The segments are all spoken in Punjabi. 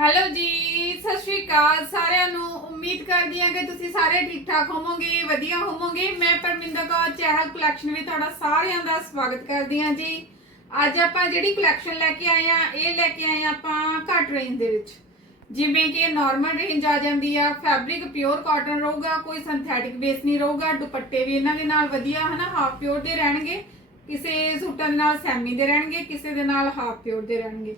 ਹੈਲੋ ਜੀ, ਸਤਿ ਸ਼੍ਰੀ ਅਕਾਲ ਸਾਰਿਆਂ ਨੂੰ। ਉਮੀਦ ਕਰਦੀ ਹਾਂ ਕਿ ਤੁਸੀਂ ਸਾਰੇ ਠੀਕ ਠਾਕ ਹੋਵੋਗੇ, ਵਧੀਆ ਹੋਵੋਗੇ। ਮੈਂ ਪਰਮਿੰਦਰ ਕੌਰ, ਚਹਿਲ ਕਲੈਕਸ਼ਨ ਵਿੱਚ ਤੁਹਾਡਾ ਸਾਰਿਆਂ ਦਾ ਸਵਾਗਤ ਕਰਦੀ ਹਾਂ ਜੀ। ਅੱਜ ਆਪਾਂ ਜਿਹੜੀ ਕਲੈਕਸ਼ਨ ਲੈ ਕੇ ਆਏ ਆ ਇਹ ਲੈ ਕੇ ਆਏ ਆ ਆਪਾਂ ਘੱਟ ਰੇਂਜ ਦੇ ਵਿੱਚ। ਜਿਵੇਂ ਕਿ ਨਾਰਮਲ ਰੇਂਜ ਆ ਜਾਂਦੀ ਆ ਫੈਬਰਿਕ ਪਿਓਰ ਕਾਟਨ ਰਹੂਗਾ, ਕੋਈ ਸਿੰਥੈਟਿਕ ਬੇਸ ਨਹੀਂ ਰਹੂਗਾ, ਦੁਪੱਟੇ ਵੀ ਇਹਨਾਂ ਦੇ ਨਾਲ ਵਧੀਆ, ਹਨਾ ਹਾਫ ਪਿਓਰ ਦੇ ਰਹਿਣਗੇ। ਕਿਸੇ ਸੂਟਾਂ ਦੇ ਨਾਲ ਸੈਮੀ ਦੇ ਰਹਿਣਗੇ, ਕਿਸੇ ਦੇ ਨਾਲ ਹਾਫ ਪਿਓਰ ਦੇ ਰਹਿਣਗੇ।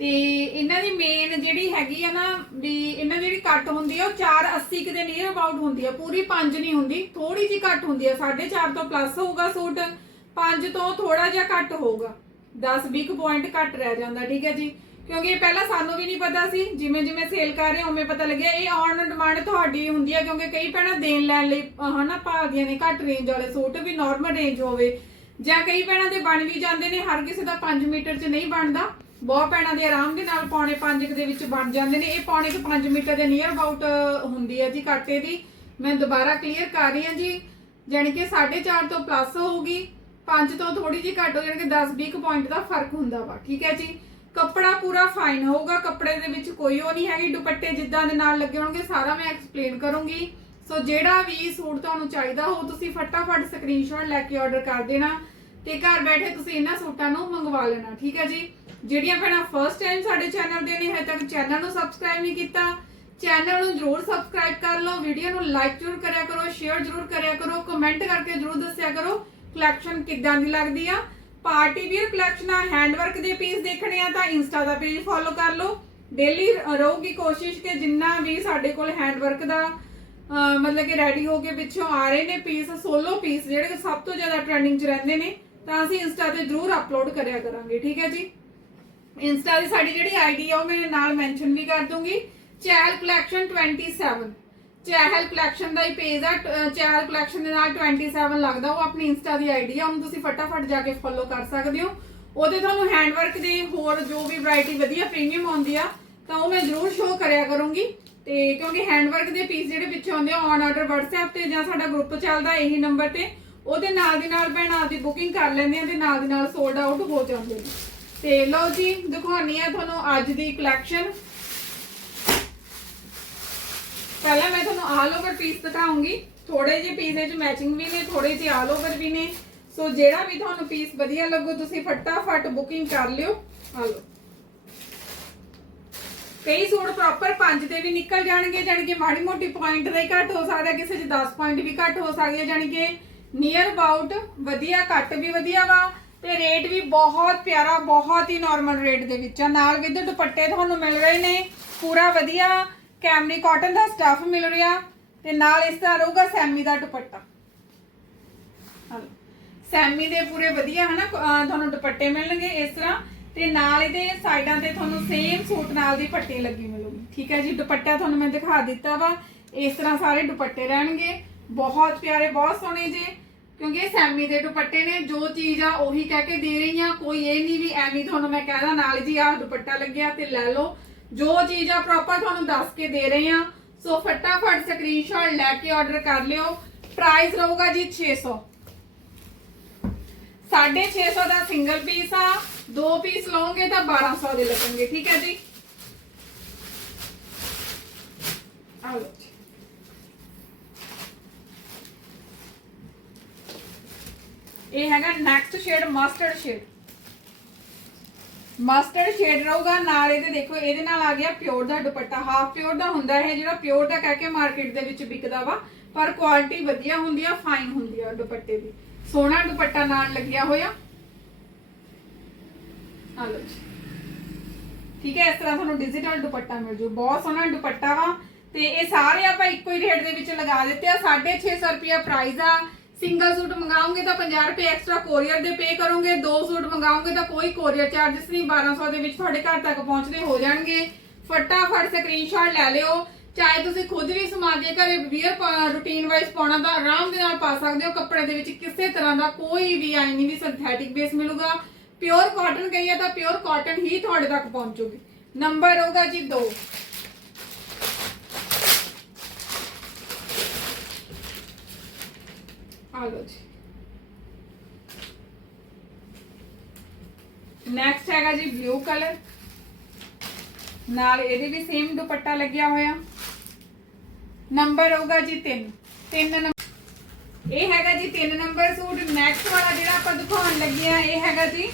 ਤੇ ਇਹਨਾਂ ਦੀ ਮੇਨ ਜਿਹੜੀ ਹੈਗੀ ਆ ਨਾ ਵੀ ਇਹਨਾਂ ਦੀ ਜਿਹੜੀ ਕੱਟ ਹੁੰਦੀ ਆ ਉਹ 480 ਕੁ ਦੇ ਨੀਅਰ ਅਬਾਊਟ ਹੁੰਦੀ ਆ। ਪੂਰੀ 5 ਨਹੀਂ ਹੁੰਦੀ ਥੋੜੀ ਜਿਹੀ ਘੱਟ ਹੁੰਦੀ ਆ। 4.5 ਤੋਂ ਪਲੱਸ ਹੋਊਗਾ ਸੂਟ 5 ਤੋਂ ਥੋੜਾ ਜਿਹਾ ਘੱਟ ਹੋਊਗਾ। 10 20 ਪੁਆਇੰਟ ਘੱਟ ਰਹਿ ਜਾਂਦਾ ਠੀਕ ਹੈ ਜੀ? ਕਿਉਂਕਿ ਇਹ ਪਹਿਲਾਂ ਸਾਨੂੰ ਵੀ ਨਹੀਂ ਪਤਾ ਸੀ ਜਿਵੇਂ ਜਿਵੇਂ ਸੇਲ ਕਰ ਰਹੇ ਉਵੇਂ ਪਤਾ ਲੱਗਿਆ। ਇਹ ਔਨ ਡਿਮਾਂਡ ਤੁਹਾਡੀ ਹੁੰਦੀ ਹੈ ਕਿਉਂਕਿ ਕਈ ਭੈਣਾਂ ਦੇਣ ਲੈਣ ਲਈ ਅਹ, ਹਨਾ ਭਾਲਦੀਆਂ ਨੇ ਘੱਟ ਰੇਂਜ ਵਾਲੇ ਸੂਟ ਵੀ ਨਾਰਮਲ ਰੇਂਜ ਹੋਵੇ। ਜਾਂ ਕਈ ਭੈਣਾਂ ਦੇ ਬਣ ਵੀ ਜਾਂਦੇ ਨੇ ਹਰ ਕਿਸੇ ਦਾ 5 ਮੀਟਰ 'ਚ ਨਹੀਂ ਬਣਦਾ। ਬਹੁਤ ਭੈਣਾਂ ਦੇ ਆਰਾਮ ਦੇ ਨਾਲ ਪੌਣੇ 5 ਦੇ ਵਿੱਚ ਬਣ ਜਾਂਦੇ ਨੇ। ਇਹ ਪੌਣੇ ਤੋਂ 5 ਮੀਟਰ ਦੇ ਨੀਅਰ ਅਬਾਊਟ ਹੁੰਦੀ ਹੈ ਜੀ ਕਾਟੇ ਦੀ। ਮੈਂ ਦੁਬਾਰਾ ਕਲੀਅਰ ਕਰ ਰਹੀ ਹਾਂ ਜੀ। ਜਾਣੀ ਕਿ 4.5 ਤੋਂ ਪਲੱਸ ਹੋਊਗੀ। 5 ਤੋਂ ਥੋੜੀ ਜਿਹੀ ਘੱਟ ਹੋ ਜਾਣੀ ਕਿ 10 20 ਪੁਆਇੰਟ ਦਾ ਫ਼ਰਕ ਹੁੰਦਾ ਵਾ। ਠੀਕ ਹੈ ਜੀ? ਕੱਪੜਾ ਪੂਰਾ ਫਾਈਨ ਹੋਊਗਾ। ਕੱਪੜੇ ਦੇ ਵਿੱਚ ਕੋਈ ਉਹ ਨਹੀਂ ਹੈਗੀ। ਦੁਪੱਟੇ ਜਿੱਦਾਂ ਦੇ ਨਾਲ ਲੱਗੇ ਹੋਣਗੇ, ਸਾਰਾ ਮੈਂ ਐਕਸਪਲੇਨ ਕਰੂੰਗੀ। ਸੋ ਜਿਹੜਾ ਵੀ ਸੂਟ ਤੁਹਾਨੂੰ ਚਾਹੀਦਾ ਹੋ ਤੁਸੀਂ ਫਟਾਫਟ ਸਕਰੀਨਸ਼ਾਟ ਲੈ ਕੇ ਆਰਡਰ ਕਰ ਦੇਣਾ ਤੇ ਘਰ ਬੈਠੇ ਤੁਸੀਂ ਇਹਨਾਂ ਸੂਟਾਂ ਨੂੰ ਮੰਗਵਾ ਲੈਣਾ। ਠੀਕ ਹੈ ਜੀ? ਜਿਹੜੀਆਂ ਭੈਣਾਂ ਫਰਸਟ ਟਾਈਮ ਸਾਡੇ ਚੈਨਲ ਦੇ ਨੇ, ਹਜੇ ਤੱਕ ਚੈਨਲ ਨੂੰ ਸਬਸਕ੍ਰਾਈਬ ਨਹੀਂ ਕੀਤਾ ਚੈਨਲ ਨੂੰ ਜਰੂਰ ਸਬਸਕ੍ਰਾਈਬ ਕਰ ਲਓ ਵੀਡੀਓ ਨੂੰ ਲਾਈਕ ਜਰੂਰ ਕਰਿਆ ਕਰੋ ਸ਼ੇਅਰ ਜਰੂਰ ਕਰਿਆ ਕਰੋ ਕਮੈਂਟ ਕਰਕੇ ਜਰੂਰ ਦੱਸਿਆ ਕਰੋ ਕਲੈਕਸ਼ਨ ਕਿੱਦਾਂ ਦੀ ਲੱਗਦੀ ਆ। ਪਾਰਟੀ ਵੀਅਰ ਕਲੈਕਸ਼ਨ ਆ ਹੈਂਡਵਰਕ ਦੇ ਪੀਸ ਦੇਖਣੇ ਆ ਤਾਂ ਇੰਸਟਾ ਦਾ ਪੇਜ ਫੋਲੋ ਕਰ ਲਓ। ਡੇਲੀ ਰਹੂਗੀ ਕੋਸ਼ਿਸ਼ ਕਿ ਜਿੰਨਾ ਵੀ ਸਾਡੇ ਕੋਲ ਹੈਂਡਵਰਕ ਦਾ ਮਤਲਬ ਕਿ ਰੈਡੀ ਹੋ ਕੇ ਪਿੱਛੋਂ ਆ ਰਹੇ ਨੇ ਪੀਸ ਸੋਲੋ ਪੀਸ ਜਿਹੜੇ ਸਭ ਤੋਂ ਜ਼ਿਆਦਾ ਟ੍ਰੈਂਡਿੰਗ 'ਚ ਰਹਿੰਦੇ ਨੇ, ਤਾਂ ਅਸੀਂ ਇੰਸਟਾ ਤੇ ਜਰੂਰ ਅਪਲੋਡ ਕਰਿਆ ਕਰਾਂਗੇ, ਠੀਕ ਹੈ ਜੀ? ਇੰਸਟਾ ਦੀ ਸਾਡੀ ਜਿਹੜੀ ਆਈਡੀ ਆ, ਉਹ ਮੈਂ ਨਾਲ ਮੈਂਸ਼ਨ ਵੀ ਕਰ ਦੂੰਗੀ। ਚੈਲ ਕਲੈਕਸ਼ਨ 27 ਚਹਿਲ ਕਲੈਕਸ਼ਨ ਦਾ ਹੀ ਪੇਜ ਆ ਚਹਿਲ ਕਲੈਕਸ਼ਨ ਦੇ ਨਾਲ 27 ਲੱਗਦਾ, ਉਹ ਆਪਣੀ ਇੰਸਟਾ ਦੀ ਆਈਡੀ ਆ, ਉਹਨੂੰ ਤੁਸੀਂ ਫਟਾਫਟ ਜਾ ਕੇ ਫੋਲੋ ਕਰ ਸਕਦੇ ਹੋ। ਉਹਦੇ ਤੁਹਾਨੂੰ ਹੈਂਡਵਰਕ ਦੇ ਹੋਰ ਜੋ ਵੀ ਵੈਰਾਈਟੀ ਵਧੀਆ ਪ੍ਰੀਮੀਅਮ ਆਉਂਦੀ ਆ, ਤਾਂ ਉਹ ਮੈਂ ਜ਼ਰੂਰ ਸ਼ੋਅ ਕਰਿਆ ਕਰੂੰਗੀ। ਤੇ ਕਿਉਂਕਿ ਹੈਂਡਵਰਕ ਦੇ ਪੀਸ ਜਿਹੜੇ ਪਿੱਛੇ ਆਉਂਦੇ ਆ ਔਨ ਆਰਡਰ WhatsApp ਤੇ ਜਾਂ ਸਾਡਾ ਗਰੁੱਪ ਚੱਲਦਾ ਇਹੀ ਨੰਬਰ ਤੇ, ਉਹਦੇ ਨਾਲ ਦੀ ਨਾਲ ਭੈਣਾਂ ਦੀ ਬੁਕਿੰਗ ਕਰ ਲੈਂਦੇ ਆ ਤੇ ਨਾਲ ਦੀ ਨਾਲ ਸੋਲਡ ਆਊਟ ਹੋ ਜਾਂਦੇ ਨੇ। ਤੇ ਲਓ ਜੀ ਦਿਖਾਉਣੀ ਆ ਤੁਹਾਨੂੰ ਅੱਜ ਦੀ ਕਲੈਕਸ਼ਨ ਪਹਿਲਾਂ ਮੈਂ ਤੁਹਾਨੂੰ ਆਲ ਓਵਰ ਪੀਸ ਦਿਖਾਉਂਗੀ। ਥੋੜੇ ਜਿਹੇ ਪੀਸ ਵਿੱਚ ਮੈਚਿੰਗ ਵੀ ਨੇ ਥੋੜੇ ਜਿਹੇ ਆਲ ਓਵਰ ਵੀ ਨੇ। ਸੋ ਜਿਹੜਾ ਵੀ ਤੁਹਾਨੂੰ ਪੀਸ ਵਧੀਆ ਲੱਗੂ ਤੁਸੀਂ ਫਟਾਫਟ ਬੁਕਿੰਗ ਕਰ ਲਿਓ। ਆ ਲਓ। ਕਈ ਸੂਟ ਪ੍ਰੋਪਰ 5 ਤੇ ਵੀ ਨਿਕਲ ਜਾਣਗੇ ਜਾਣੀ ਕਿ ਮਾੜੀ ਮੋਟੀ ਪੁਆਇੰਟ ਦਾ ਹੀ ਘੱਟ ਹੋ ਸਕਦਾ ਕਿਸੇ 'ਚ 10 ਪੁਆਇੰਟ ਵੀ ਘੱਟ ਹੋ ਸਕਦੇ ਆ, ਜਾਣੀ ਕਿ ਨੀਅਰ ਅਬਾਊਟ ਵਧੀਆ ਕੱਟ ਵੀ ਵਧੀਆ ਵਾ। ਤੇ ਰੇਟ ਵੀ ਬਹੁਤ ਪਿਆਰਾ, ਬਹੁਤ ਹੀ ਨਾਰਮਲ ਰੇਟ ਦੇ ਵਿੱਚ ਆ। ਨਾਲ ਵਿਦ ਦੁਪੱਟੇ ਤੁਹਾਨੂੰ ਮਿਲ ਰਹੇ ਨੇ। ਪੂਰਾ ਵਧੀਆ ਕੈਮਰੀ ਕਾਟਨ ਦਾ ਸਟੱਫ ਮਿਲ ਰਿਹਾ। ਤੇ ਨਾਲ ਇਸ ਦਾ ਰਹੂਗਾ ਸੈਮੀ ਦਾ ਦੁਪੱਟਾ। ਸੈਮੀ ਦੇ ਪੂਰੇ ਵਧੀਆ ਹਨਾ, ਅਹ, ਤੁਹਾਨੂੰ ਦੁਪੱਟੇ ਮਿਲਣਗੇ ਇਸ ਤਰ੍ਹਾਂ। ਤੇ ਨਾਲ ਇਹਦੇ ਸਾਈਡਾਂ ਤੇ ਤੁਹਾਨੂੰ ਸੇਮ ਸੂਟ ਨਾਲ ਦੀ ਪੱਟੀ ਲੱਗੀ ਮਿਲੂਗੀ। ਠੀਕ ਹੈ ਜੀ, ਦੁਪੱਟਾ ਤੁਹਾਨੂੰ ਮੈਂ ਦਿਖਾ ਦਿੱਤਾ ਵਾ। ਇਸ ਤਰ੍ਹਾਂ ਸਾਰੇ ਦੁਪੱਟੇ ਰਹਿਣਗੇ। ਬਹੁਤ ਪਿਆਰੇ, ਬਹੁਤ ਸੋਹਣੇ ਜੇ। ਕਿਉਂਕਿ ਇਹ ਸੈਮੀ ਦੇ ਦੁਪੱਟੇ ਨੇ, ਜੋ ਚੀਜ਼ ਆ ਉਹੀ ਕਹਿ ਕੇ ਦੇ ਰਹੀ ਆ। ਕੋਈ ਇਹ ਨਹੀਂ ਵੀ ਐਵੇਂ ਤੁਹਾਨੂੰ ਮੈਂ ਕਹਿਦਾ ਨਾਲ ਜੀ ਆਹ ਦੁਪੱਟਾ ਲੱਗਿਆ ਤੇ ਲੈ ਲਓ। ਜੋ ਚੀਜ਼ ਆ ਪ੍ਰੋਪਰ ਤੁਹਾਨੂੰ ਦੱਸ ਕੇ ਦੇ ਰਹੇ ਆ। ਸੋ ਫਟਾਫਟ ਸਕਰੀਨਸ਼ਾਟ ਲੈ ਕੇ ਆਰਡਰ ਕਰ ਲਿਓ। ਪ੍ਰਾਈਸ ਰਹੂਗਾ ਜੀ 600 650 ਦਾ ਸਿੰਗਲ ਪੀਸ ਆ। ਦੋ ਪੀਸ ਲਓਗੇ ਤਾਂ 1200 ਦੇ ਲੱਗਣਗੇ, ਠੀਕ ਹੈ ਜੀ? ਆ ਲਓ ਜੀ। ਇਹ ਹੈਗਾ next shade mustard shade mustard shade ਰਹੂਗਾ, ਨਾਲ ਇਹਦੇ ਦੇਖੋ, ਇਹਦੇ ਨਾਲ ਆ ਗਿਆ ਪਿਓਰ ਦਾ ਦੁਪੱਟਾ। ਹਾਫ ਪਿਓਰ ਦਾ ਹੁੰਦਾ ਇਹ, ਜਿਹੜਾ ਪਿਓਰ ਦਾ ਕਹਿ ਕੇ ਮਾਰਕੀਟ ਦੇ ਵਿੱਚ ਵਿਕਦਾ ਵਾ, ਪਰ ਕੁਆਲਿਟੀ ਵਧੀਆ ਹੁੰਦੀ ਆ ਫਾਈਨ ਹੁੰਦੀ ਆ ਦੁਪੱਟੇ ਦੀ। ਸੋਹਣਾ ਦੁਪੱਟਾ ਨਾਲ ਲੱਗਿਆ ਹੋਇਆ। ਆ ਲਓ ਠੀਕ ਹੈ, ਇਸ ਤਰ੍ਹਾਂ ਤੁਹਾਨੂੰ ਡਿਜੀਟਲ ਦੁਪੱਟਾ ਮਿਲ ਜੂ। ਬਹੁਤ ਸੋਹਣਾ ਦੁਪੱਟਾ ਵਾ। ਤੇ ਇਹ ਸਾਰੇ ਆਪਾਂ ਇੱਕੋ ਹੀ ਰੇਟ ਦੇ ਵਿੱਚ ਲਗਾ ਦਿੱਤੇ ਆ। 650 ਰੁਪਿਆ ਪ੍ਰਾਈਸ ਆ। ਸਿੰਗਲ ਸੂਟ ਮੰਗਾਓਗੇ ਤਾਂ 50 ਰੁਪਏ ਐਕਸਟਰਾ ਕੋਰੀਅਰ ਦੇ ਪੇ ਕਰੋਗੇ, ਦੋ ਸੂਟ ਮੰਗਾਓਗੇ ਤਾਂ ਕੋਈ ਕੋਰੀਅਰ ਚਾਰजेस ਨਹੀਂ 1200 ਦੇ ਵਿੱਚ ਤੁਹਾਡੇ ਘਰ ਤੱਕ ਪਹੁੰਚਦੇ ਹੋ ਜਾਣਗੇ। ਫਟਾਫਟ ਸਕਰੀਨਸ਼ਾਟ ਲੈ ਲਿਓ। ਚਾਹੇ ਤੁਸੀਂ ਖੁਦ ਵੀ ਸਮਾ ਕੇ ਘਰੇ ਵੀਅਰ ਰੂਟੀਨ ਵਾਈਜ਼ ਪਾਉਣਾ ਤਾਂ ਆਰਾਮ ਦੇ ਨਾਲ ਪਾ ਸਕਦੇ ਹੋ। ਕੱਪੜੇ ਦੇ ਵਿੱਚ ਕਿਸੇ ਤਰ੍ਹਾਂ ਦਾ ਕੋਈ ਵੀ ਆਈ ਨਹੀਂ ਵੀ ਸਿੰਥੈਟਿਕ ਬੇਸ ਮਿਲੂਗਾ। ਪਿਓਰ ਕਾਟਨ ਕਹੀ ਹੈ ਤਾਂ ਪਿਓਰ ਕਾਟਨ ਹੀ ਤੁਹਾਡੇ ਤੱਕ ਪਹੁੰਚੂਗੀ। ਨੰਬਰ ਹੋਗਾ ਜੀ 2 ਆ ਲਓ ਜੀ ਨੈਕਸਟ ਹੈਗਾ ਜੀ ਬਲੂ ਕਲਰ ਨਾਲ ਇਹਦੇ ਵੀ ਸੇਮ ਦੁਪੱਟਾ ਲੱਗਿਆ ਹੋਇਆ। ਨੰਬਰ ਹੋਊਗਾ ਜੀ 3 3 ਨੰਬਰ ਇਹ ਹੈਗਾ ਜੀ 3 ਨੰਬਰ ਸੂਟ। ਨੈਕਸਟ ਵਾਲਾ ਜਿਹੜਾ ਆਪਾਂ ਦਿਖਾਉਣ ਲੱਗੇ ਆ ਇਹ ਹੈਗਾ ਜੀ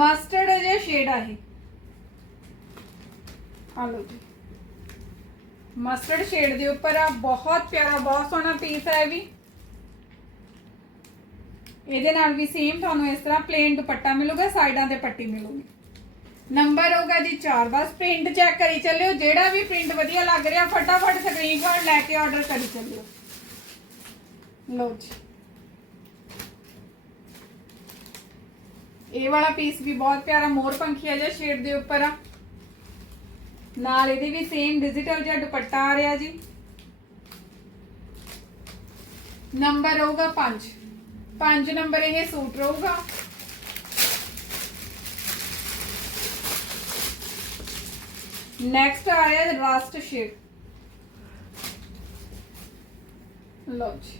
ਮਸਟਰਡ ਜਿਹਾ ਸ਼ੇਡ ਆ ਇਹ। ਆ ਲਓ ਜੀ। ਮਸਟਰਡ ਸ਼ੇਡ ਦੇ ਉੱਪਰ ਆ, ਬਹੁਤ ਪਿਆਰਾ, ਬਹੁਤ ਸੋਹਣਾ ਪੀਸ ਹੈ ਇਹ ਵੀ। ਇਹਦੇ ਨਾਲ ਵੀ ਸੇਮ ਤੁਹਾਨੂੰ ਇਸ ਤਰ੍ਹਾਂ ਪਲੇਨ ਦੁਪੱਟਾ ਮਿਲੂਗਾ, ਸਾਈਡਾਂ ਤੇ ਪੱਟੀ ਮਿਲੂਗੀ। ਨੰਬਰ ਹੋਗਾ ਜੀ 4 ਬਸ ਪ੍ਰਿੰਟ ਚੈੱਕ ਕਰੀ ਚੱਲਿਓ, ਜਿਹੜਾ ਵੀ ਪ੍ਰਿੰਟ ਵਧੀਆ ਲੱਗ ਰਿਹਾ, ਫਟਾਫਟ ਸਕਰੀਨਸ਼ਾਟ ਲੈ ਕੇ ਆਰਡਰ ਕਰੀ ਚੱਲਿਓ। ਲਓ ਜੀ। ਇਹ ਵਾਲਾ ਪੀਸ ਵੀ ਬਹੁਤ ਪਿਆਰਾ, ਮੋਰ ਪੰਖੀਆ ਜਿਹਾ ਸ਼ੇਡ ਦੇ ਉੱਪਰ ਆ। ਨਾਲ ਇਹਦੇ ਵੀ ਸੇਮ ਡਿਜੀਟਲ ਜਿਹਾ ਦੁਪੱਟਾ ਆ ਰਿਹਾ ਜੀ। ਨੰਬਰ ਹੋਊਗਾ 5 5 ਨੰਬਰ ਇਹ ਸੂਟ ਰਹੂਗਾ। ਨੈਕਸਟ ਆ ਰਿਹਾ ਰਸਟ ਸ਼ੇਡ ਲਓ ਜੀ।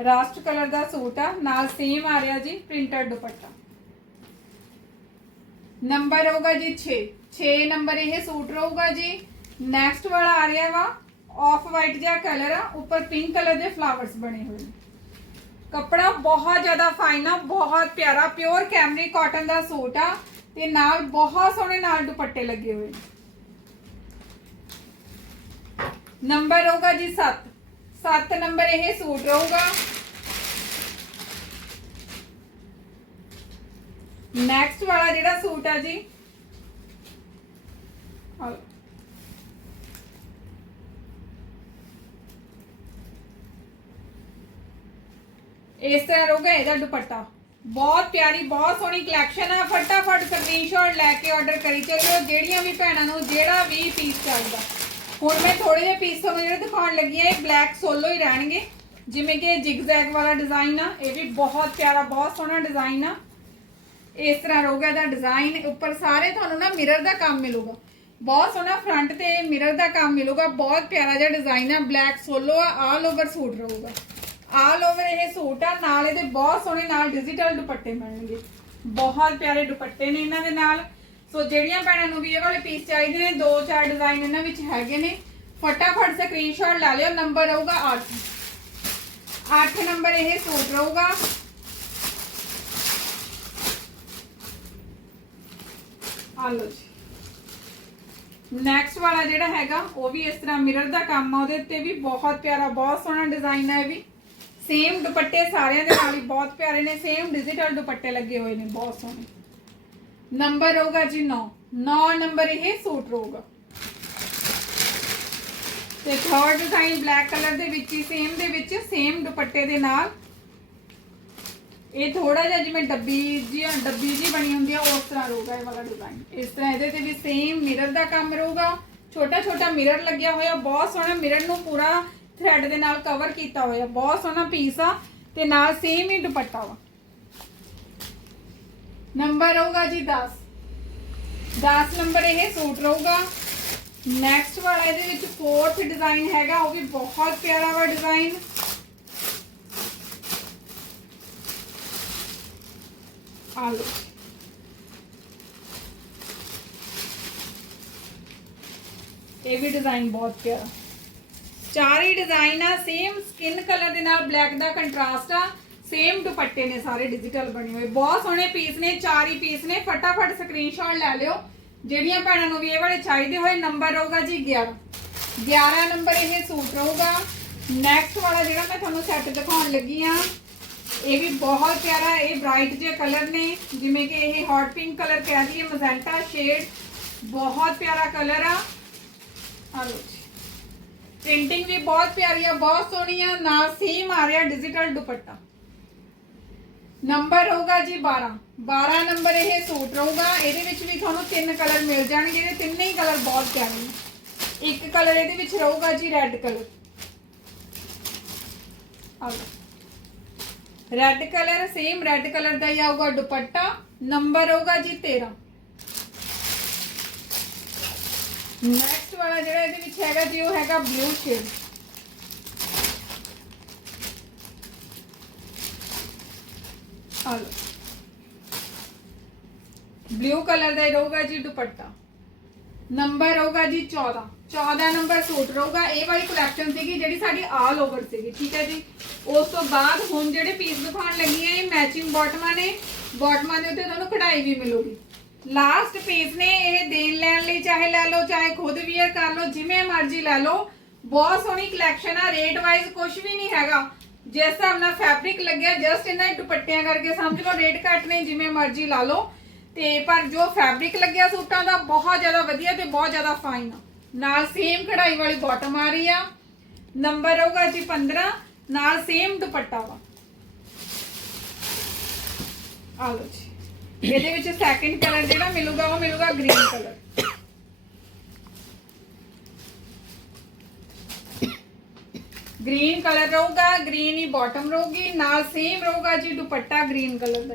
ਰਸਟ ਕਲਰ ਦਾ ਸੂਟ ਆ, ਨਾਲ ਸੇਮ ਆ ਰਿਹਾ ਜੀ ਪ੍ਰਿੰਟਡ ਦੁਪੱਟਾ। ਨੰਬਰ ਹੋਊਗਾ ਜੀ 6 6 ਨੰਬਰ ਇਹ ਸੂਟ ਰਹੂਗਾ ਜੀ। ਨੈਕਸਟ ਵਾਲਾ ਆ ਰਿਹਾ ਵਾ ਆਫ ਵਾਈਟ ਜਿਹਾ ਕਲਰ ਆ, ਉੱਪਰ ਪਿੰਕ ਕਲਰ ਦੇ ਫਲਾਵਰਸ ਬਣੇ ਹੋਏ ਨੇ। ਕੱਪੜਾ ਬਹੁਤ ਜ਼ਿਆਦਾ ਫਾਈਨ ਆ, ਬਹੁਤ ਪਿਆਰਾ ਪਿਓਰ ਕੈਮਰੀ ਕਾਟਨ ਦਾ ਸੂਟ ਆ ਤੇ ਨਾਲ ਬਹੁਤ ਸੋਹਣੇ ਨਾਲ ਦੁਪੱਟੇ ਲੱਗੇ ਹੋਏ ਨੰਬਰ ਹੋਊਗਾ ਜੀ 7 7 ਨੰਬਰ ਇਹ ਸੂਟ ਰਹੂਗਾ। ਨੈਕਸਟ ਵਾਲਾ ਜਿਹੜਾ ਸੂਟ ਆ ਜੀ ਇਸ ਤਰ੍ਹਾਂ ਰਹੂਗਾ ਇਹਦਾ ਦੁਪੱਟਾ। ਬਹੁਤ ਪਿਆਰੀ, ਬਹੁਤ ਸੋਹਣੀ ਕਲੈਕਸ਼ਨ ਆ। ਫਟਾਫਟ ਸਕਰੀਨਸ਼ਾਟ ਲੈ ਕੇ ਆਰਡਰ ਕਰੀ ਚੱਲਿਓ। ਜਿਹੜੀਆਂ ਵੀ ਭੈਣਾਂ ਨੂੰ ਜਿਹੜਾ ਵੀ ਪੀਸ ਚਾਹੀਦਾ। ਹੁਣ ਮੈਂ ਥੋੜੇ ਜਿਹੇ ਪੀਸ ਤੁਹਾਨੂੰ ਜਿਹੜੇ ਦਿਖਾਉਣ ਲੱਗੀ ਆ ਇਹ ਬਲੈਕ ਸੋਲੋ ਹੀ ਰਹਿਣਗੇ। ਜਿਵੇਂ ਕਿ ਜਿਗਜ਼ੈਗ ਵਾਲਾ ਡਿਜ਼ਾਈਨ ਆ। ਇਹ ਵੀ ਬਹੁਤ ਪਿਆਰਾ, ਬਹੁਤ ਸੋਹਣਾ ਡਿਜ਼ਾਈਨ ਆ। ਇਸ ਤਰ੍ਹਾਂ ਰਹੂਗਾ ਇਹਦਾ ਡਿਜ਼ਾਈਨ ਉੱਪਰ ਸਾਰੇ ਤੁਹਾਨੂੰ ਨਾ ਮਿਰਰ ਦਾ ਕੰਮ ਮਿਲੂਗਾ। ਬਹੁਤ ਸੋਹਣਾ ਫਰੰਟ ਤੇ ਮਿਰਰ ਦਾ ਕੰਮ ਮਿਲੂਗਾ। ਬਹੁਤ ਪਿਆਰਾ ਜਿਹਾ ਡਿਜ਼ਾਈਨ ਆ। ਬਲੈਕ ਸੋਲੋ ਆ। ਆਲ ਓਵਰ ਸੂਟ ਰਹੂਗਾ। ਆਲ ਓਵਰ ਇਹ ਸੂਟ ਆ, ਨਾਲ ਇਹਦੇ ਬਹੁਤ ਸੋਹਣੇ ਨਾਲ ਡਿਜੀਟਲ ਦੁਪੱਟੇ ਮਿਲਣਗੇ ਬਹੁਤ ਪਿਆਰੇ ਦੁਪੱਟੇ ਨੇ ਇਹਨਾਂ ਦੇ ਨਾਲ। ਸੋ ਜਿਹੜੀਆਂ ਭੈਣਾਂ ਨੂੰ ਵੀ ਇਹ ਵਾਲੇ ਪੀਸ ਚਾਹੀਦੇ ਨੇ, ਦੋ ਚਾਰ ਡਿਜ਼ਾਈਨ ਇਹਨਾਂ ਵਿੱਚ ਹੈਗੇ ਨੇ। ਫਟਾਫਟ ਸਕਰੀਨਸ਼ਾਟ ਲਾ ਲਿਓ ਨੰਬਰ ਰਹੂਗਾ 8 8 ਨੰਬਰ ਇਹ ਸੂਟ ਰਹੂਗਾ। ਆ ਲਓ ਜੀ। ਨੈਕਸਟ ਵਾਲਾ ਜਿਹੜਾ ਹੈਗਾ, ਉਹ ਵੀ ਇਸ ਤਰ੍ਹਾਂ ਮਿਰਰ ਦਾ ਕੰਮ ਆ, ਉਹਦੇ ਉੱਤੇ ਵੀ ਬਹੁਤ ਪਿਆਰਾ, ਬਹੁਤ ਸੋਹਣਾ ਡਿਜ਼ਾਈਨ ਹੈ ਇਹ ਵੀ। ਸੇਮ ਦੁਪੱਟੇ ਸਾਰਿਆਂ ਦੇ ਨਾਲ ਹੀ ਬਹੁਤ ਪਿਆਰੇ ਨੇ ਸੇਮ ਡਿਜੀਟਲ ਦੁਪੱਟੇ ਲੱਗੇ ਹੋਏ ਨੇ, ਬਹੁਤ ਸੋਹਣੇ। ਨੰਬਰ ਹੋਊਗਾ ਜੀ 9 9 ਨੰਬਰ ਇਹ ਸੂਟ ਰਹੂਗਾ ਤੇ ਥਰਡ ਡਿਜ਼ਾਈਨ ਬਲੈਕ ਕਲਰ ਦੇ ਵਿੱਚ ਹੀ ਸੇਮ ਦੇ ਵਿੱਚ ਸੇਮ ਦੁਪੱਟੇ ਦੇ ਨਾਲ। ਇਹ ਥੋੜਾ ਜਿਹਾ ਜਿਵੇਂ ਡੱਬੀ ਜੀ ਡੱਬੀ ਜੀ ਬਣੀ ਹੁੰਦੀ ਆ, ਉਸ ਤਰ੍ਹਾਂ ਰਹੂਗਾ ਇਹ ਵਾਲਾ ਡਿਜ਼ਾਈਨ ਇਸ ਤਰ੍ਹਾਂ ਇਹਦੇ ਤੇ ਵੀ ਸੇਮ ਮਿਰਰ ਦਾ ਕੰਮ ਰਹੂਗਾ। ਛੋਟਾ ਛੋਟਾ ਮਿਰਰ ਲੱਗਿਆ ਹੋਇਆ, ਬਹੁਤ ਸੋਹਣਾ ਮਿਰਰ ਨੂੰ ਪੂਰਾ ਥ੍ਰੈਡ ਦੇ ਨਾਲ ਕਵਰ ਕੀਤਾ ਹੋਇਆ। ਬਹੁਤ ਸੋਹਣਾ ਪੀਸ ਆ ਤੇ ਨਾਲ ਸੇਮ ਹੀ ਦੁਪੱਟਾ ਵਾ। ਨੰਬਰ ਰਹੂਗਾ ਜੀ 10 10 ਨੰਬਰ ਇਹ ਸੂਟ ਰਹੂਗਾ। ਨੈਕਸਟ ਵਾਲਾ ਇਹਦੇ ਵਿੱਚ ਫੋਰਥ ਡਿਜ਼ਾਈਨ ਹੈਗਾ, ਉਹ ਵੀ ਬਹੁਤ ਪਿਆਰਾ ਵਾ ਡਿਜ਼ਾਈਨ ਆ ਲਓ। ਇਹ ਵੀ ਡਿਜ਼ਾਈਨ ਬਹੁਤ ਪਿਆਰਾ। ਚਾਰ ਹੀ ਡਿਜ਼ਾਈਨ ਆ ਸੇਮ ਸਕਿਨ ਕਲਰ ਦੇ ਨਾਲ ਬਲੈਕ ਦਾ ਕੰਟਰਾਸਟ ਆ ਸੇਮ ਦੁਪੱਟੇ ਨੇ ਸਾਰੇ ਡਿਜੀਟਲ ਬਣੇ ਹੋਏ। ਬਹੁਤ ਸੋਹਣੇ ਪੀਸ ਨੇ, ਚਾਰ ਹੀ ਪੀਸ ਨੇ, ਫਟਾਫਟ ਸਕਰੀਨਸ਼ਾਟ ਲੈ ਲਿਓ। ਜਿਹੜੀਆਂ ਭੈਣਾਂ ਨੂੰ ਵੀ ਇਹ ਵਾਲੇ ਚਾਹੀਦੇ ਹੋਏ ਨੰਬਰ ਰਹੂਗਾ ਜੀ 11 11 ਨੰਬਰ ਇਹ ਸੂਟ ਰਹੂਗਾ। ਨੈਕਸਟ ਵਾਲਾ ਜਿਹੜਾ ਮੈਂ ਤੁਹਾਨੂੰ ਸੈੱਟ ਦਿਖਾਉਣ ਲੱਗੀ ਆ, ਇਹ ਵੀ ਬਹੁਤ ਪਿਆਰਾ, ਇਹ ਬ੍ਰਾਈਟ ਜਿਹੇ ਕਲਰ ਨੇ। ਜਿਵੇਂ ਕਿ ਇਹ ਹੌਟ ਪਿੰਕ ਕਲਰ ਕਹਿ ਦਈਏ ਮਜ਼ੈਂਟਾ ਸ਼ੇਡ ਬਹੁਤ ਪਿਆਰਾ ਕਲਰ ਆ। ਆ ਲਓ ਜੀ। ਪ੍ਰਿੰਟਿੰਗ ਵੀ ਬਹੁਤ ਪਿਆਰੀ ਆ, ਬਹੁਤ ਸੋਹਣੀ ਆ, ਨਾਲ ਸੇਮ ਆ ਰਿਹਾ ਡਿਜੀਟਲ ਦੁਪੱਟਾ। ਨੰਬਰ ਹੋਊਗਾ ਜੀ 12 12 ਨੰਬਰ ਇਹ ਸੂਟ ਰਹੂਗਾ। ਇਹਦੇ ਵਿੱਚ ਵੀ ਤੁਹਾਨੂੰ ਤਿੰਨ ਕਲਰ ਮਿਲ ਜਾਣਗੇ। ਇਹਦੇ ਤਿੰਨੇ ਹੀ ਕਲਰ ਬਹੁਤ ਪਿਆਰੇ ਨੇ। ਇੱਕ ਕਲਰ ਇਹਦੇ ਵਿੱਚ ਰਹੂਗਾ ਜੀ ਰੈੱਡ ਕਲਰ ਆ red colour same red colour ਦਾ ਹੀ ਆਊਗਾ ਦੁਪੱਟਾ। ਨੰਬਰ ਹੋਊਗਾ ਜੀ 13 ਨੈਕਸਟ ਵਾਲਾ ਜਿਹੜਾ ਇਹਦੇ ਵਿੱਚ ਹੈਗਾ ਜੀ, ਉਹ ਹੈਗਾ ਬਲੂ ਸ਼ੇਡ ਆ ਬਲੂ ਕਲਰ ਦਾ ਰਹੂਗਾ ਜੀ ਦੁਪੱਟਾ। ਨੰਬਰ ਹੋਊਗਾ ਜੀ 14 14 ਨੰਬਰ ਸੂਟ ਰਹੂਗਾ। ਇਹ ਵਾਲੀ ਕਲੈਕਸ਼ਨ ਸੀਗੀ ਜਿਹੜੀ ਸਾਡੀ ਆਲ ਓਵਰ ਸੀਗੀ, ਠੀਕ ਹੈ ਜੀ? ਉਸ ਤੋਂ ਬਾਅਦ ਹੁਣ ਜਿਹੜੇ ਪੀਸ ਦਿਖਾਉਣ ਲੱਗੀ ਆ, ਇਹ ਮੈਚਿੰਗ ਬਾਟਮਾਂ ਨੇ ਬਾਟਮਾਂ ਦੇ ਉੱਤੇ ਤੁਹਾਨੂੰ ਕਢਾਈ ਵੀ ਮਿਲੂਗੀ। ਲਾਸਟ ਪੀਸ ਨੇ ਇਹ ਦੇਣ ਲੈਣ ਲਈ ਚਾਹੇ ਲੈ ਲਓ, ਚਾਹੇ ਖੁਦ ਵੀਅਰ ਕਰ ਲਓ, ਜਿਵੇਂ ਮਰਜ਼ੀ ਲੈ ਲਓ। ਬਹੁਤ ਸੋਹਣੀ ਕਲੈਕਸ਼ਨ ਆ ਰੇਟ ਵਾਈਜ਼ ਕੁਝ ਵੀ ਨਹੀਂ ਹੈਗਾ। ਜਿਸ ਹਿਸਾਬ ਨਾਲ ਫੈਬਰਿਕ ਲੱਗਿਆ ਜਸਟ ਇਹਨਾਂ ਦੁਪੱਟਿਆਂ ਕਰਕੇ ਸਮਝ ਲਓ ਰੇਟ ਘੱਟ ਨੇ, ਜਿਵੇਂ ਮਰਜ਼ੀ ਲਾ ਲਓ। ਤੇ ਪਰ ਜੋ ਫੈਬਰਿਕ ਲੱਗਿਆ ਸੂਟਾਂ ਦਾ, ਬਹੁਤ ਜ਼ਿਆਦਾ ਵਧੀਆ ਤੇ ਬਹੁਤ ਜ਼ਿਆਦਾ ਫਾਈਨ ਆ। ਨਾਲ ਸੇਮ ਕਢਾਈ ਵਾਲੀ ਬਾਟਮ ਆ ਰਹੀ ਆ। ਨੰਬਰ ਹੋਊਗਾ ਜੀ 15 ਨਾਲ ਸੇਮ ਦੁਪੱਟਾ ਵਾ। ਆ ਲਓ ਜੀ। ਇਹਦੇ ਵਿੱਚ ਸੈਕਿੰਡ ਕਲਰ ਜਿਹੜਾ ਮਿਲੂਗਾ, ਉਹ ਮਿਲੂਗਾ ਗ੍ਰੀਨ ਕਲਰ ਗ੍ਰੀਨ ਕਲਰ ਰਹੂਗਾ ਗ੍ਰੀਨ ਹੀ ਬਾਟਮ ਰਹੂਗੀ, ਨਾਲ ਸੇਮ ਰਹੂਗਾ ਜੀ ਦੁਪੱਟਾ ਗ੍ਰੀਨ ਕਲਰ ਦਾ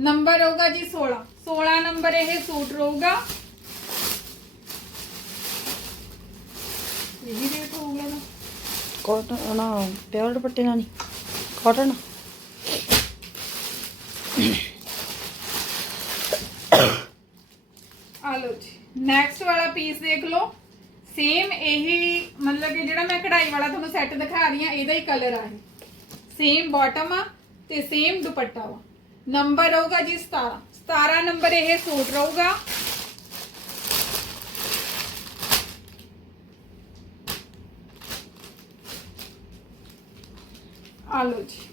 ਨੰਬਰ ਹੋਊਗਾ ਜੀ 16 16 ਨੰਬਰ ਇਹ ਸੂਟ ਰਹੂਗਾ। ਇਹੀ ਰੇਟ ਹੋਊਗਾ ਨਾ ਕਾਟਨ ਨਾ, ਪਿਓਰ ਦੁਪੱਟੇ ਨਾਲ ਨਹੀਂ। ਕਾਟਨ ਆ ਲਓ ਜੀ। ਨੈਕਸਟ ਵਾਲਾ ਪੀਸ ਦੇਖ ਲਓ। ਸੇਮ ਇਹੀ ਮਤਲਬ ਕਿ ਜਿਹੜਾ ਮੈਂ ਕਢਾਈ ਵਾਲਾ ਤੁਹਾਨੂੰ ਸੈੱਟ ਦਿਖਾ ਰਹੀ ਆ ਇਹਦਾ ਹੀ ਕਲਰ ਆ ਇਹ। ਸੇਮ ਬਾਟਮ ਆ ਤੇ ਸੇਮ ਦੁਪੱਟਾ ਵਾ। ਨੰਬਰ ਰਹੂਗਾ ਜੀ 17 17 ਨੰਬਰ ਇਹ ਸੂਟ ਰਹੂਗਾ। ਆ ਲਓ ਜੀ।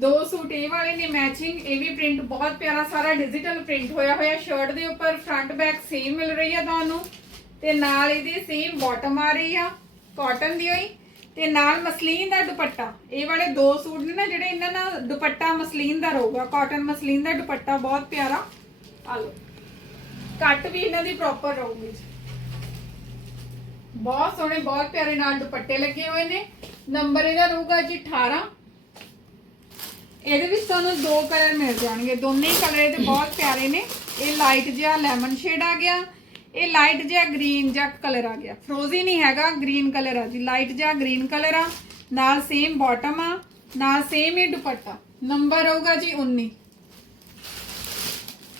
ਦੋ ਸੂਟ ਇਹ ਵਾਲੇ ਨੇ ਮੈਚਿੰਗ ਇਹ ਵੀ ਪ੍ਰਿੰਟ ਬਹੁਤ ਪਿਆਰਾ ਸਾਰਾ ਡਿਜੀਟਲ ਪ੍ਰਿੰਟ ਹੋਇਆ ਹੋਇਆ। ਸ਼ਰਟ ਦੇ ਉੱਪਰ ਫਰੰਟ ਬੈਕ ਸੇਮ ਮਿਲ ਰਹੀ ਆ ਤੁਹਾਨੂੰ। ਤੇ ਨਾਲ ਇਹਦੀ ਸੇਮ ਬਾਟਮ ਆ ਰਹੀ ਆ ਕਾਟਨ ਦੀ ਹੋਈ। ਤੇ ਨਾਲ ਮਸਲੀਨ ਦਾ ਦੁਪੱਟਾ। ਇਹ ਵਾਲੇ ਦੋ ਸੂਟ ਨੇ ਨਾ ਜਿਹੜੇ ਇਹਨਾਂ ਨਾਲ ਦੁਪੱਟਾ ਮਸਲੀਨ ਦਾ ਰਹੂਗਾ। ਕਾਟਨ ਮਸਲੀਨ ਦਾ ਦੁਪੱਟਾ ਬਹੁਤ ਪਿਆਰਾ। ਆ ਲਓ। ਕੱਟ ਵੀ ਇਹਨਾਂ ਦੀ ਪ੍ਰੋਪਰ ਰਹੂਗੀ। ਜੀ ਬਹੁਤ ਸੋਹਣੇ, ਬਹੁਤ ਪਿਆਰੇ ਨਾਲ ਦੁਪੱਟੇ ਲੱਗੇ ਹੋਏ ਨੇ। ਨੰਬਰ ਇਹਦਾ ਰਹੂਗਾ ਜੀ 18 ਇਹਦੇ ਵਿੱਚ ਤੁਹਾਨੂੰ ਦੋ ਕਲਰ ਮਿਲ ਜਾਣਗੇ। ਦੋਨੇ ਹੀ ਕਲਰ ਇਹਦੇ ਬਹੁਤ ਪਿਆਰੇ ਨੇ। ਇਹ ਲਾਈਟ ਜਿਹਾ ਲੈਮਨ ਸ਼ੇਡ ਆ ਗਿਆ। ਇਹ ਲਾਈਟ ਜਿਹਾ ਗ੍ਰੀਨ ਜਿਹਾ ਕਲਰ ਆ ਗਿਆ। ਫਰੋਜ਼ੀ ਨਹੀਂ ਹੈਗਾ ਗ੍ਰੀਨ ਕਲਰ ਆ ਜੀ। ਲਾਈਟ ਜਿਹਾ ਗ੍ਰੀਨ ਕਲਰ ਆ। ਨਾਲ ਸੇਮ ਬਾਟਮ ਆ। ਨਾਲ ਸੇਮ ਹੀ ਦੁਪੱਟਾ। ਨੰਬਰ ਹੋਊਗਾ ਜੀ 19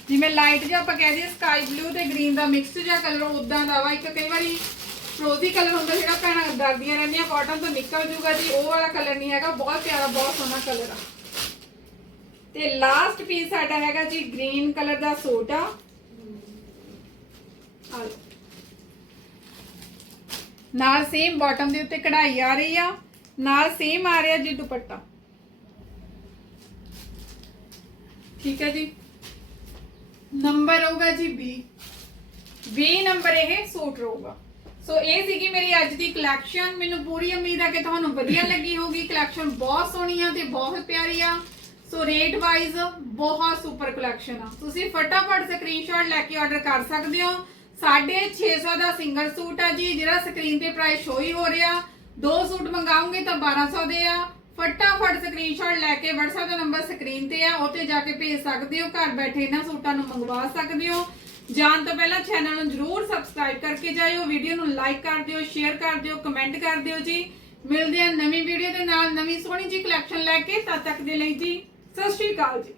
ਜਿਵੇਂ ਲਾਈਟ ਜਿਹਾ ਆਪਾਂ ਕਹਿ ਦਈਏ ਸਕਾਈ ਬਲੂ ਤੇ ਗ੍ਰੀਨ ਦਾ ਮਿਕਸ ਜਿਹਾ ਕਲਰ ਉਦਾਂ ਦਾ ਵਾ। ਇੱਕ ਕਈ ਵਾਰੀ ਫਰੋਜ਼ੀ ਕਲਰ ਹੁੰਦਾ, ਜਿਹੜਾ ਭੈਣਾਂ ਡਰਦੀਆਂ ਰਹਿੰਦੀਆਂ ਕਾਟਨ ਤੋਂ ਨਿਕਲ ਜੂਗਾ ਜੀ। ਉਹ ਵਾਲਾ ਕਲਰ ਨਹੀਂ ਹੈਗਾ। ਬਹੁਤ ਪਿਆਰਾ, ਬਹੁਤ ਸੋਹਣਾ ਕਲਰ ਆ। ਤੇ ਲਾਸਟ ਪੀਸ ਸਾਡਾ ਹੈਗਾ ਜੀ ਗ੍ਰੀਨ ਕਲਰ ਦਾ ਸੂਟ ਆ। ਨਾਲ ਸੇਮ ਬਾਟਮ ਦੇ ਉੱਤੇ ਕਢਾਈ ਆ ਰਹੀ ਆ। ਨਾਲ ਸੇਮ ਆ ਰਿਹਾ ਜੀ ਦੁਪੱਟਾ। ਠੀਕ ਹੈ ਜੀ। ਨੰਬਰ ਹੋਊਗਾ ਜੀ 20 20 ਨੰਬਰ ਇਹ ਸੂਟ ਰਹੂਗਾ। ਸੋ ਇਹ ਸੀਗੀ ਮੇਰੀ ਅੱਜ ਦੀ ਕਲੈਕਸ਼ਨ ਮੈਨੂੰ ਪੂਰੀ ਉਮੀਦ ਆ ਕਿ ਤੁਹਾਨੂੰ ਵਧੀਆ ਲੱਗੀ ਹੋਊਗੀ। ਕਲੈਕਸ਼ਨ ਬਹੁਤ ਸੋਹਣੀ ਆ ਤੇ ਬਹੁਤ ਪਿਆਰੀ ਆ। ਸੋ ਰੇਟ ਵਾਈਜ਼ ਬਹੁਤ ਸੁਪਰ ਕਲੈਕਸ਼ਨ ਆ। ਤੁਸੀਂ ਫਟਾਫਟ ਸਕਰੀਨਸ਼ਾਟ ਲੈ ਕੇ ਆਰਡਰ ਕਰ ਸਕਦੇ ਹੋ। 650 ਦਾ ਸਿੰਗਲ ਸੂਟ ਆ ਜੀ, ਜਿਹੜਾ ਸਕਰੀਨ ਤੇ ਪ੍ਰਾਈਸ ਸ਼ੋ ਹੀ ਹੋ ਰਿਹਾ। ਦੋ ਸੂਟ ਮੰਗਾਉਂਗੇ ਤਾਂ 1200 ਦੇ ਆ। ਫਟਾਫਟ ਸਕਰੀਨਸ਼ਾਟ ਲੈ ਕੇ WhatsApp ਦਾ ਨੰਬਰ ਸਕਰੀਨ ਤੇ ਆ ਉੱਤੇ ਜਾ ਕੇ ਭੇਜ ਸਕਦੇ ਹੋ। ਘਰ ਬੈਠੇ ਇਹਨਾਂ ਸੂਟਾਂ ਨੂੰ ਮੰਗਵਾ ਸਕਦੇ ਹੋ। ਜਾਣ ਤੋਂ ਪਹਿਲਾਂ ਚੈਨਲ ਨੂੰ ਜਰੂਰ ਸਬਸਕ੍ਰਾਈਬ ਕਰਕੇ ਜਾਇਓ। ਵੀਡੀਓ ਨੂੰ ਲਾਈਕ ਕਰ ਦਿਓ ਸ਼ੇਅਰ ਕਰ ਦਿਓ ਕਮੈਂਟ ਕਰ ਦਿਓ ਜੀ। ਮਿਲਦੇ ਆ ਨਵੀਂ ਵੀਡੀਓ ਦੇ ਨਾਲ ਨਵੀਂ ਸੋਹਣੀ ਜੀ ਕਲੈਕਸ਼ਨ ਲੈ ਕੇ। ਤਦ ਤੱਕ ਦੇ ਲਈ ਜੀ। ਸਤਿ ਸ਼੍ਰੀ ਅਕਾਲ ਜੀ।